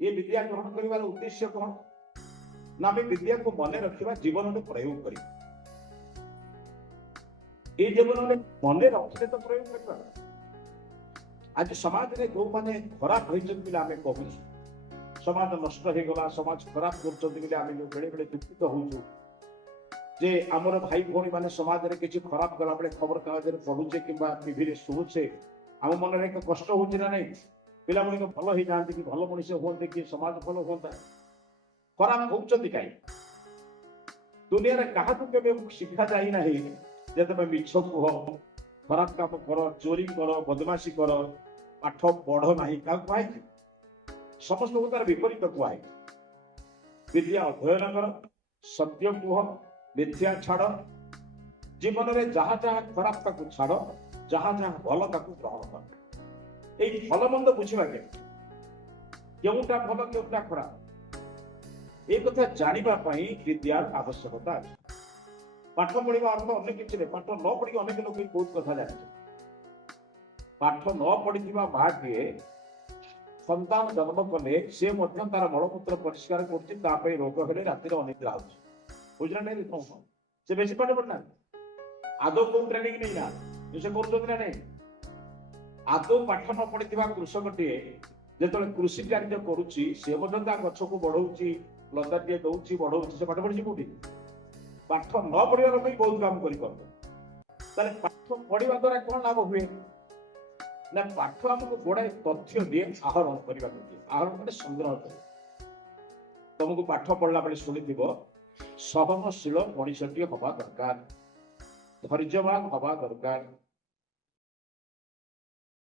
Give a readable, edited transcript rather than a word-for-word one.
ये विद्या ग्रहण कर उद्देश्य कौन ना आम विद्या को मन रखा जीवन में प्रयोग कर जीवन में मन रखिले तो प्रयोग कर आज समाज में जो मैंने खराब होती आम कहूँ समाज नष्ट हो गला समाज खराब कर बेले बेले दुखित हो जे आमर भाई भौणी मैंने समाज में किसी खराब गला बेले खबर कागज पढ़ुचे कि टीवी शुणुचे आम मन में एक कष्ट हो नहीं पिला भल हो जाती कि भल मनीष हमें कि समाज भल हाँ खराब होती कहीं दुनिया क्या के शिखा जाना जे तुम मिछ कह खराब काम कर चोरी कर बदमाशी कर पाठ पढ़ ना क्या कहुई समस्त को तार विपरीत कहुई विद्या अध्ययन कर सत्य कह मिथ्या छाड़ जीवन में जहाँ जहाँ खराब ताकू छाड़ जहाँ जहाँ भल ताकू ग्रहण कर ये भल मंद बुझा केउटा भल केउटा खराब एक कथा जानापी विद्यार आवश्यकता अच्छे पाठ पढ़ा अर्थ अनेक किसी नहीं पाठ न पढ़ी अनेक लोग बहुत कथा जाने पाठ न पढ़ी माँ टे सन्तान जन्म कले सी तार मलमूत्र परिष्कार कर रोग हेले रातिर अनिद्रा हो बुझना नहीं कौन से बेसी पाठ पढ़ना आदौ कौ ट्रेनिंग नहीं ना से कर नहीं आदौ पाठ न पढ़ी कृषक टे जो कृषि कार्य करुच्ची सी गछ को बढ़ाऊँगी लता टे दौर बढ़ाऊँगी से पाठ पढ़ी कौटी पाठ न पढ़ार बहुत काम कर पाठ पढ़ा द्वारा कौन लाभ हुए ना पाठ आमको गुड़ाए तथ्य दिए आहरण करने आहरण मैंने संग्रह कर तुमको पाठ पढ़ला बेले शुणी सहनशील मनीषटी हवा दरकार धैर्यवान हवा दरकार